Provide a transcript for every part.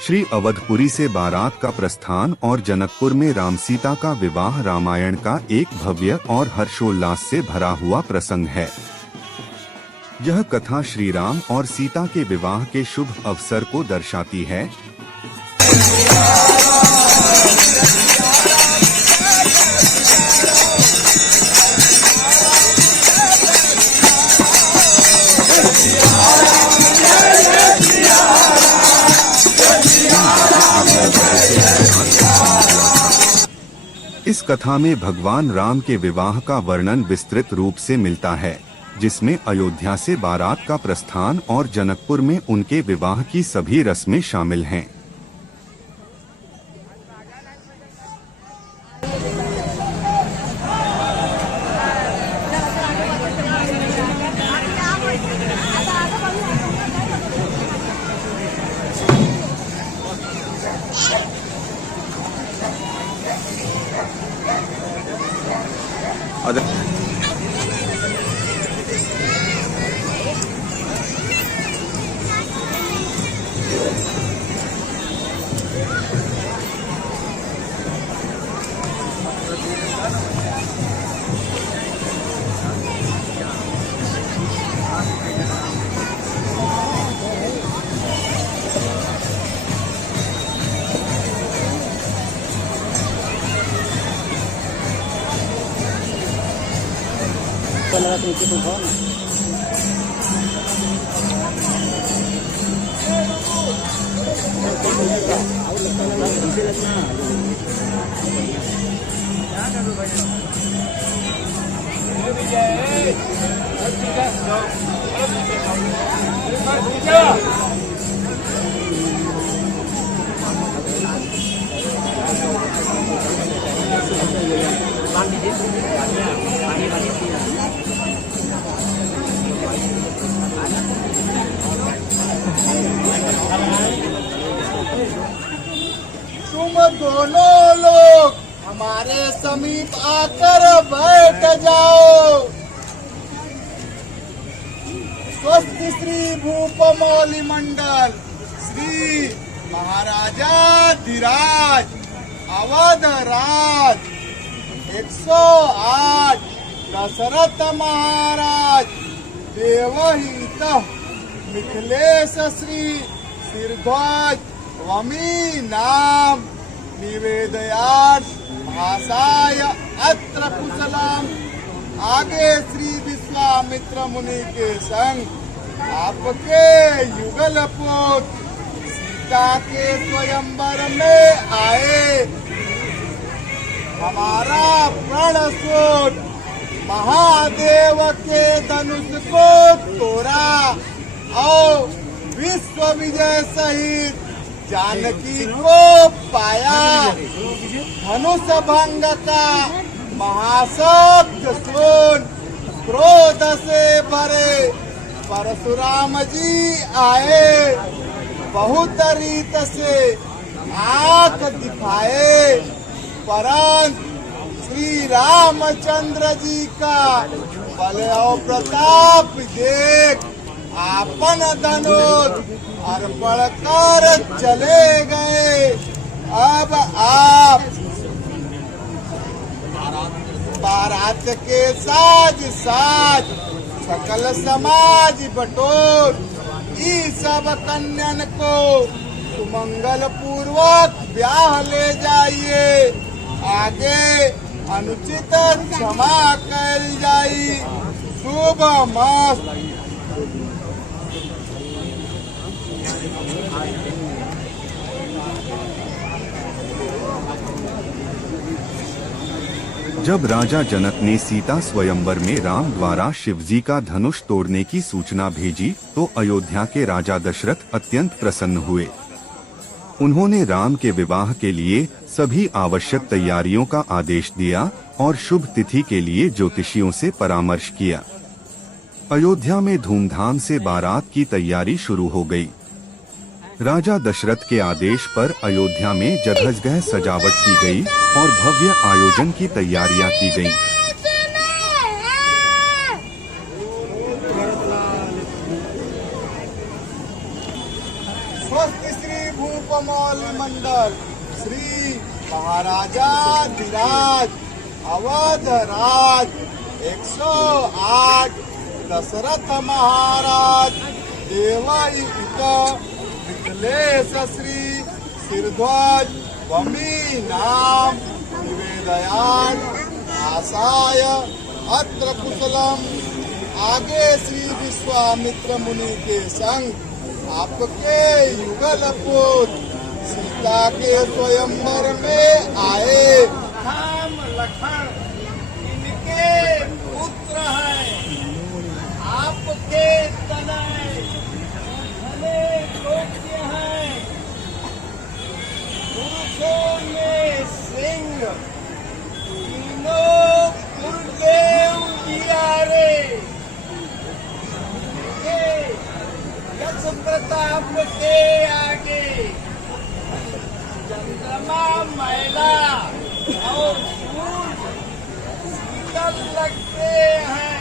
श्री अवधपुरी से बारात का प्रस्थान और जनकपुर में राम सीता का विवाह रामायण का एक भव्य और हर्षोल्लास से भरा हुआ प्रसंग है। यह कथा श्री राम और सीता के विवाह के शुभ अवसर को दर्शाती है। इस कथा में भगवान राम के विवाह का वर्णन विस्तृत रूप से मिलता है, जिसमें अयोध्या से बारात का प्रस्थान और जनकपुर में उनके विवाह की सभी रस्में शामिल हैं। तुम दोनों लोग हमारे समीप आकर बैठ जाओ। स्वस्थ श्री भूपमौली मंडल श्री महाराजा धीराज अवध राज 108 दशरथ महाराज देवहित मिथिलेश श्री सिरध्वज वमी नाम निवेदयार्थ भाषाय अत्र कुशलम। आगे श्री विश्वामित्र मुनि के संग आपके युगल पुत्र सीता के स्वयंवर में आए। हमारा प्रणसूत महादेव के धनुष को तोड़ा और विश्व विजय सहित जानकी को पाया। धनुष भंग का महाशब्द सुन क्रोध से भरे परशुराम जी आए। बहुत रीत से आंख दिखाए, परंतु श्री रामचंद्र जी का बल और प्रताप देख आपन धनुष अर्पण कर चले गए। अब आप बारात के साज साज सकल समाज बटोर ई सब कन्यन को सुमंगल पूर्वक ब्याह ले जाइए। आगे अनुचित क्षमा कर जाई। शुभ मस्त। जब राजा जनक ने सीता स्वयंवर में राम द्वारा शिवजी का धनुष तोड़ने की सूचना भेजी तो अयोध्या के राजा दशरथ अत्यंत प्रसन्न हुए। उन्होंने राम के विवाह के लिए सभी आवश्यक तैयारियों का आदेश दिया और शुभ तिथि के लिए ज्योतिषियों से परामर्श किया। अयोध्या में धूमधाम से बारात की तैयारी शुरू हो गई। राजा दशरथ के आदेश पर अयोध्या में जगह सजावट की गई और भव्य आयोजन की तैयारियां की गईं। स्वस्ति श्री भूपमौली मंडल श्री महाराजा धीराज अवध राज 108 दशरथ महाराज देवयुत मिथिलेश श्री सिरध्वज वमी नाम निवेदयान आसाय अत्र कुशलम। आगे श्री विश्वामित्र मुनि के संग आपके युगल पुत्र सीता के स्वयंवर में आए। राम लखन इनके पुत्र हैं, आपके तनय घने योग्य हैं। पुरुषों में सिंह तीनों गुरुदेव जियारे, यश प्रताप के आगे चंद्रमा मैला और सूर्य शीतल लगते हैं।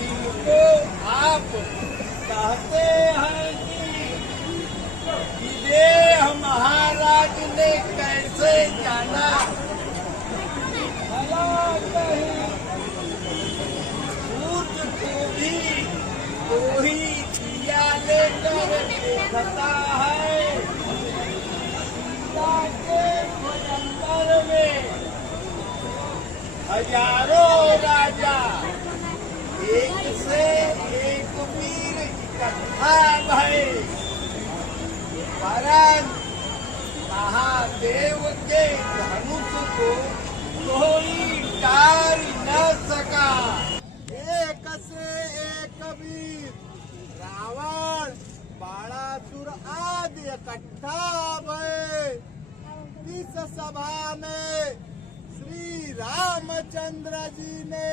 इनको आप कहते हैं कि विदेह महाराज ने कैसे जाना, भला कहीं सूर्य को भी कोई दिया लेकर देखता है। के स्वयंवर में हजारों राजा एक से एक वीर इकट्ठा भये, परंतु महादेव के धनुष को कोई टार न सका। एक से एक वीर रावण बाणासुर आदि इकट्ठा भये। इस सभा में श्री रामचंद्र जी ने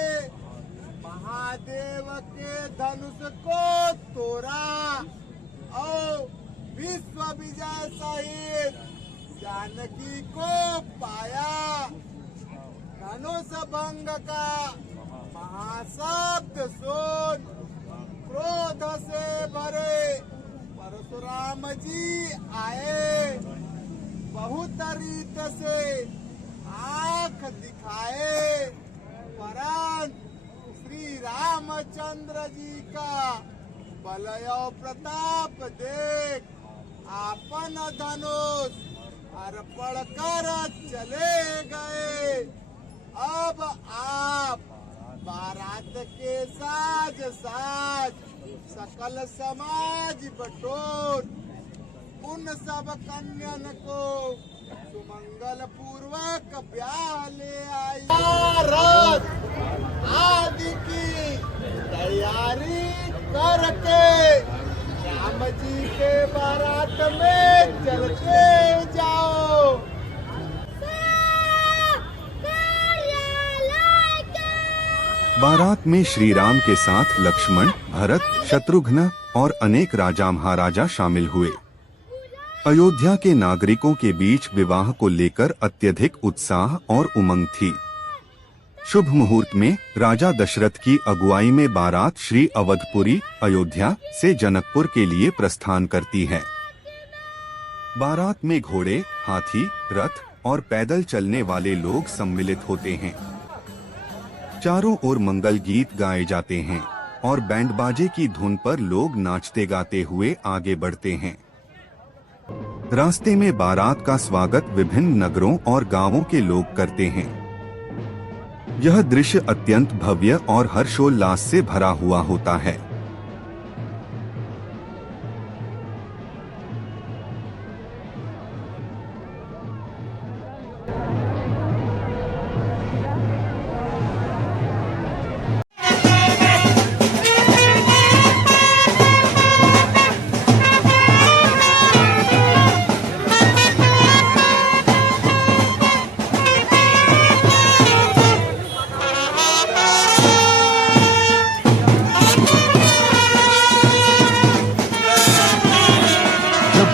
महादेव के धनुष को तोड़ा और विश्व विजय सहित जानकी को पाया। धनुष भंग का महाशब्द सुन क्रोध से भरे परशुराम जी आए। बहुत रीत से आंख दिखाए, परंतु श्री रामचंद्र जी का बलय और प्रताप देख आपन धनुष अर्पण कर चले गए। अब आप बारात के साज साज सकल समाज बटोर उन सब कन्यन को सुमंगल पूर्वक ब्याह ले आई। भारत आदि की तैयारी करके राम जी के बारात में चलते जाओ। बारात में श्री राम के साथ लक्ष्मण, भरत, शत्रुघ्न और अनेक राजा महाराजा शामिल हुए। अयोध्या के नागरिकों के बीच विवाह को लेकर अत्यधिक उत्साह और उमंग थी। शुभ मुहूर्त में राजा दशरथ की अगुवाई में बारात श्री अवधपुरी अयोध्या से जनकपुर के लिए प्रस्थान करती है। बारात में घोड़े, हाथी, रथ और पैदल चलने वाले लोग सम्मिलित होते हैं। चारों ओर मंगल गीत गाए जाते हैं और बैंड बाजे की धुन पर लोग नाचते गाते हुए आगे बढ़ते हैं। रास्ते में बारात का स्वागत विभिन्न नगरों और गांवों के लोग करते हैं। यह दृश्य अत्यंत भव्य और हर्षोल्लास से भरा हुआ होता है।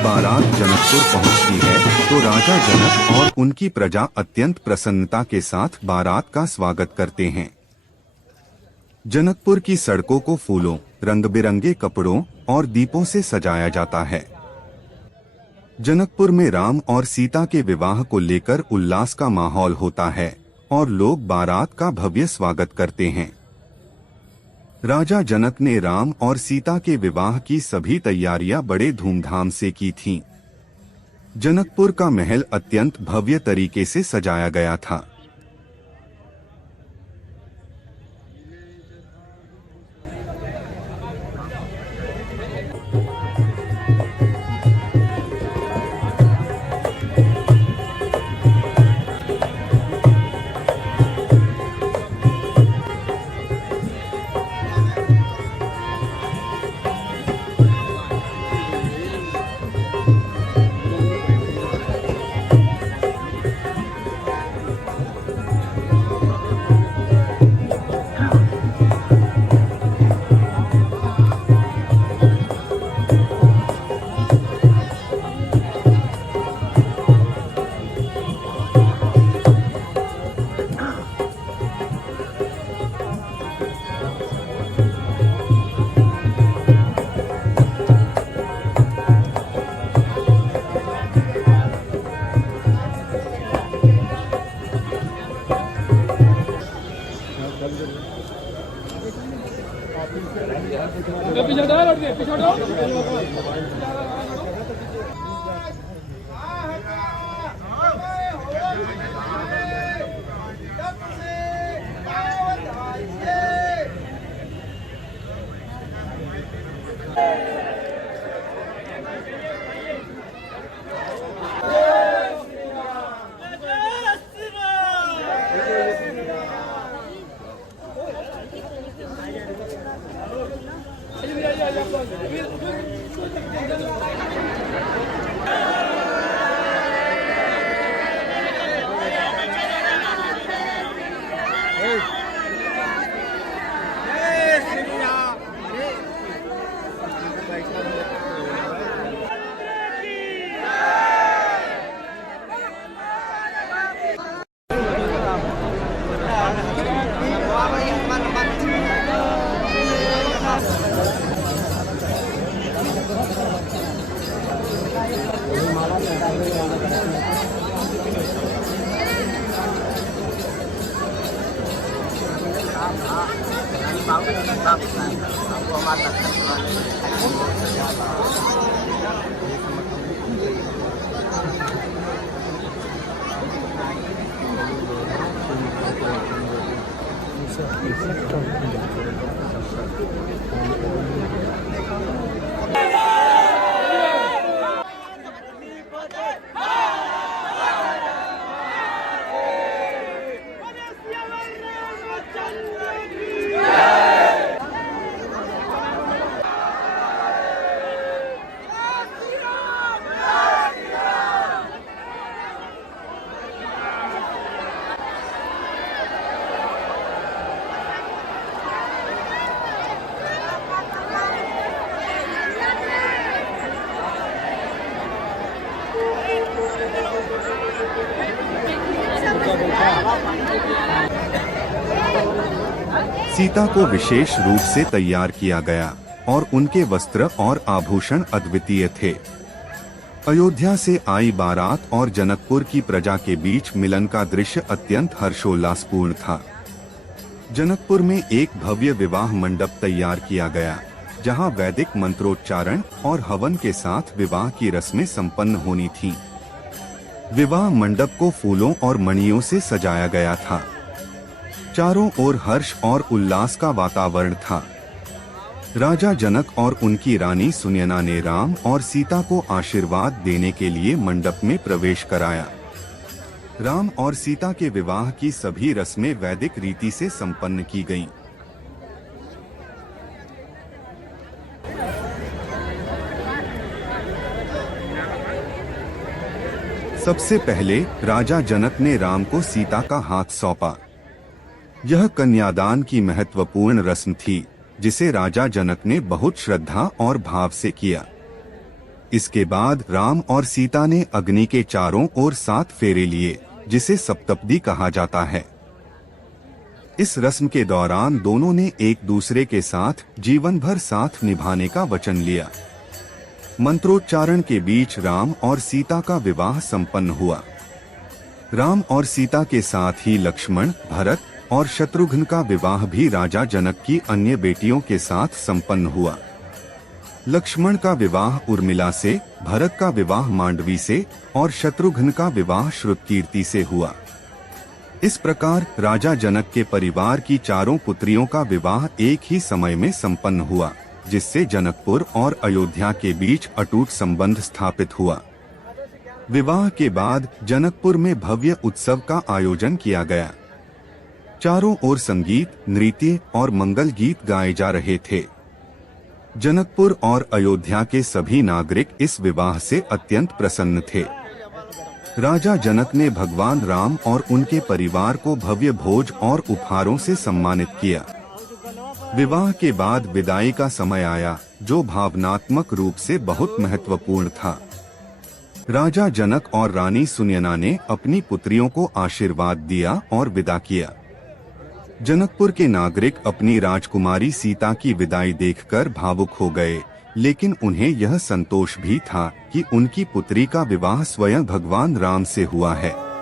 बारात जनकपुर पहुंचती है तो राजा जनक और उनकी प्रजा अत्यंत प्रसन्नता के साथ बारात का स्वागत करते हैं। जनकपुर की सड़कों को फूलों, रंग बिरंगे कपड़ों और दीपों से सजाया जाता है। जनकपुर में राम और सीता के विवाह को लेकर उल्लास का माहौल होता है और लोग बारात का भव्य स्वागत करते हैं। राजा जनक ने राम और सीता के विवाह की सभी तैयारियां बड़े धूमधाम से की थीं। जनकपुर का महल अत्यंत भव्य तरीके से सजाया गया था। सीता को विशेष रूप से तैयार किया गया और उनके वस्त्र और आभूषण अद्वितीय थे। अयोध्या से आई बारात और जनकपुर की प्रजा के बीच मिलन का दृश्य अत्यंत हर्षोल्लासपूर्ण था। जनकपुर में एक भव्य विवाह मंडप तैयार किया गया, जहां वैदिक मंत्रोच्चारण और हवन के साथ विवाह की रस्में संपन्न होनी थीं। विवाह मंडप को फूलों और मणियों से सजाया गया था। चारों ओर हर्ष और उल्लास का वातावरण था। राजा जनक और उनकी रानी सुनयना ने राम और सीता को आशीर्वाद देने के लिए मंडप में प्रवेश कराया। राम और सीता के विवाह की सभी रस्में वैदिक रीति से संपन्न की गईं। सबसे पहले राजा जनक ने राम को सीता का हाथ सौंपा। यह कन्यादान की महत्वपूर्ण रस्म थी, जिसे राजा जनक ने बहुत श्रद्धा और भाव से किया। इसके बाद राम और सीता ने अग्नि के चारों ओर 7 फेरे लिए, जिसे सप्तपदी कहा जाता है। इस रस्म के दौरान दोनों ने एक दूसरे के साथ जीवन भर साथ निभाने का वचन लिया। मंत्रोच्चारण के बीच राम और सीता का विवाह संपन्न हुआ। राम और सीता के साथ ही लक्ष्मण, भरत और शत्रुघ्न का विवाह भी राजा जनक की अन्य बेटियों के साथ संपन्न हुआ। लक्ष्मण का विवाह उर्मिला से, भरत का विवाह मांडवी से और शत्रुघ्न का विवाह श्रुतकीर्ति से हुआ। इस प्रकार राजा जनक के परिवार की चारों पुत्रियों का विवाह एक ही समय में संपन्न हुआ, जिससे जनकपुर और अयोध्या के बीच अटूट संबंध स्थापित हुआ। विवाह के बाद जनकपुर में भव्य उत्सव का आयोजन किया गया। चारों ओर संगीत, नृत्य और मंगल गीत गाए जा रहे थे। जनकपुर और अयोध्या के सभी नागरिक इस विवाह से अत्यंत प्रसन्न थे। राजा जनक ने भगवान राम और उनके परिवार को भव्य भोज और उपहारों से सम्मानित किया। विवाह के बाद विदाई का समय आया, जो भावनात्मक रूप से बहुत महत्वपूर्ण था। राजा जनक और रानी सुनयना ने अपनी पुत्रियों को आशीर्वाद दिया और विदा किया। जनकपुर के नागरिक अपनी राजकुमारी सीता की विदाई देखकर भावुक हो गए, लेकिन उन्हें यह संतोष भी था कि उनकी पुत्री का विवाह स्वयं भगवान राम से हुआ है।